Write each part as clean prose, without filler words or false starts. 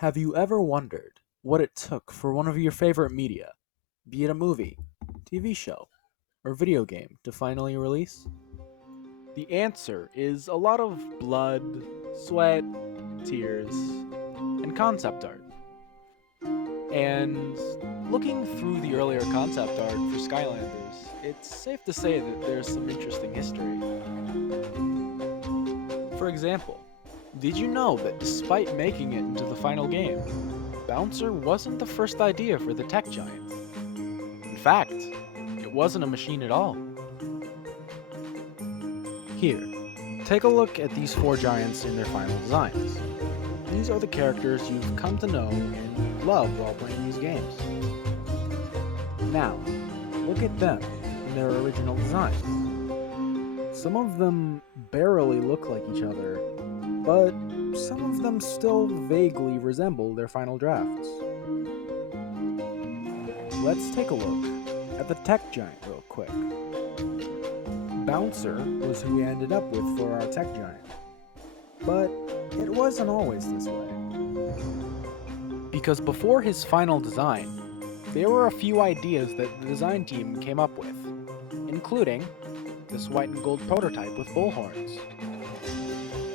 Have you ever wondered what it took for one of your favorite media, be it a movie, TV show, or video game, to finally release? The answer is a lot of blood, sweat, tears, and concept art. And looking through the earlier concept art for Skylanders, it's safe to say that there's some interesting history. For example, did you know that despite making it into the final game, Bouncer wasn't the first idea for the tech giant? In fact, it wasn't a machine at all. Here, take a look at these four giants in their final designs. These are the characters you've come to know and love while playing these games. Now, look at them in their original designs. Some of them barely look like each other, but some of them still vaguely resemble their final drafts. Let's take a look at the tech giant real quick. Bouncer was who we ended up with for our tech giant, but it wasn't always this way. Because before his final design, there were a few ideas that the design team came up with, including this white and gold prototype with bullhorns.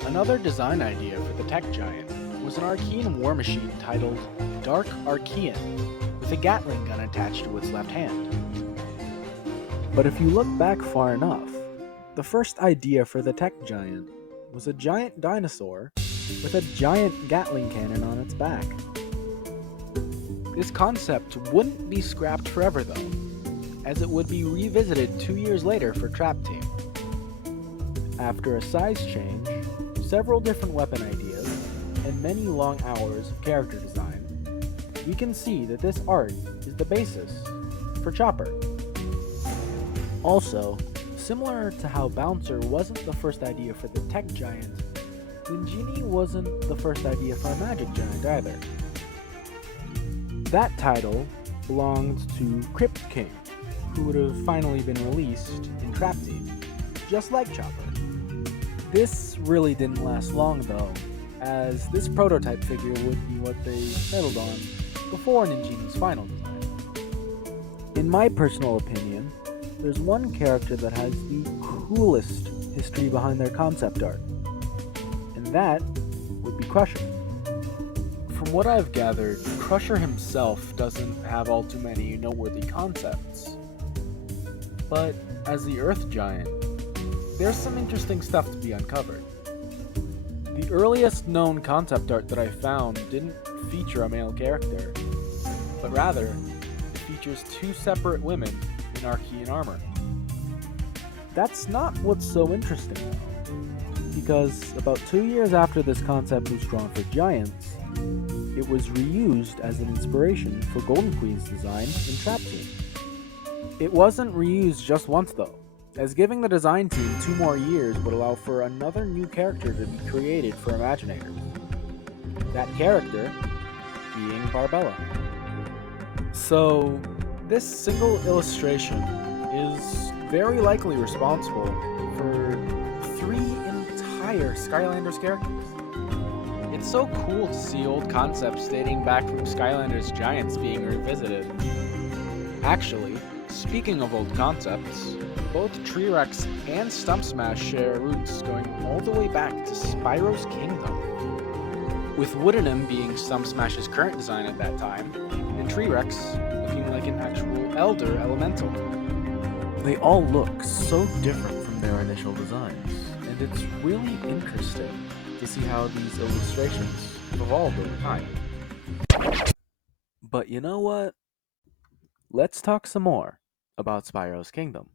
Another design idea for the tech giant was an Archean war machine titled Dark Archean, with a Gatling gun attached to its left hand. But if you look back far enough, the first idea for the tech giant was a giant dinosaur with a giant Gatling cannon on its back. This concept wouldn't be scrapped forever though, as it would be revisited 2 years later for Trap Team. After a size change, several different weapon ideas, and many long hours of character design, we can see that this art is the basis for Chopper. Also, similar to how Bouncer wasn't the first idea for the tech giant, Genie wasn't the first idea for a magic giant either. That title belonged to Crypt King, who would have finally been released in Trap Team, just like Chopper. This really didn't last long though, as this prototype figure would be what they settled on before Ninjini's final design. In my personal opinion, there's one character that has the coolest history behind their concept art, and that would be Crusher. From what I've gathered, Crusher himself doesn't have all too many noteworthy concepts, but as the Earth Giant, there's some interesting stuff to be uncovered. The earliest known concept art that I found didn't feature a male character, but rather, it features two separate women in Archean armor. That's not what's so interesting though, because about 2 years after this concept was drawn for Giants, it was reused as an inspiration for Golden Queen's design in Trap Team. It wasn't reused just once though, as giving the design team 2 more years would allow for another new character to be created for Imaginators. That character being Barbella. So, this single illustration is very likely responsible for 3 entire Skylanders characters. It's so cool to see old concepts dating back from Skylanders Giants being revisited. Actually, speaking of old concepts, both Tree Rex and Stump Smash share roots going all the way back to Spyro's Kingdom, with Woodenham being Stump Smash's current design at that time, and Tree Rex looking like an actual Elder Elemental. They all look so different from their initial designs, and it's really interesting to see how these illustrations have evolved over time. But you know what? Let's talk some more about Spyro's Kingdom.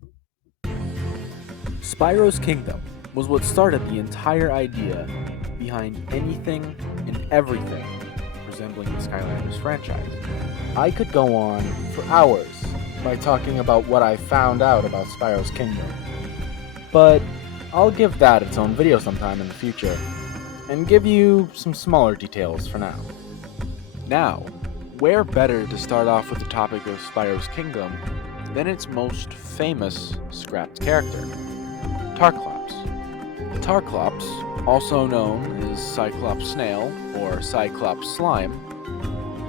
Spyro's Kingdom was what started the entire idea behind anything and everything resembling the Skylanders franchise. I could go on for hours by talking about what I found out about Spyro's Kingdom, but I'll give that its own video sometime in the future, and give you some smaller details for now. Now, where better to start off with the topic of Spyro's Kingdom than its most famous scrapped character, Tarklops. Tarklops also known as Cyclops Snail or Cyclops Slime,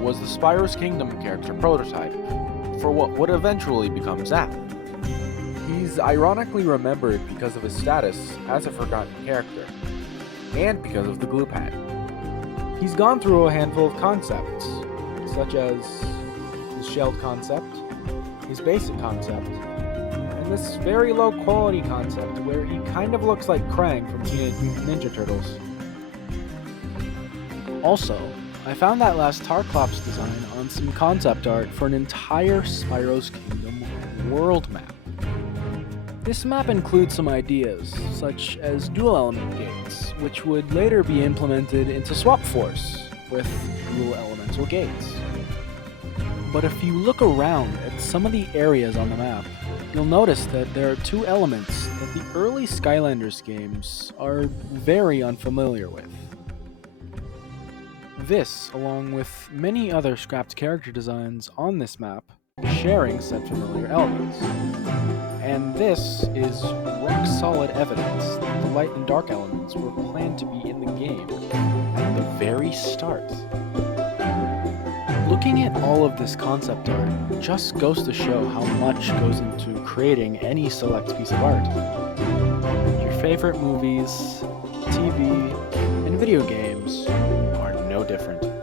was the Spyro's Kingdom character prototype for what would eventually become Zap. He's ironically remembered because of his status as a forgotten character, and because of the glue pad. He's gone through a handful of concepts, such as his shelled concept, his basic concept, and this very low quality concept where he kind of looks like Krang from Teenage Mutant Ninja Turtles. Also, I found that last Tarklops design on some concept art for an entire Spyro's Kingdom world map. This map includes some ideas, such as dual element gates, which would later be implemented into Swap Force with dual elemental gates. But if you look around at some of the areas on the map, you'll notice that there are two elements that the early Skylanders games are very unfamiliar with. This, along with many other scrapped character designs on this map, sharing said familiar elements. And this is rock-solid evidence that the light and dark elements were planned to be in the game at the very start. Looking at all of this concept art just goes to show how much goes into creating any select piece of art. Your favorite movies, TV, and video games are no different.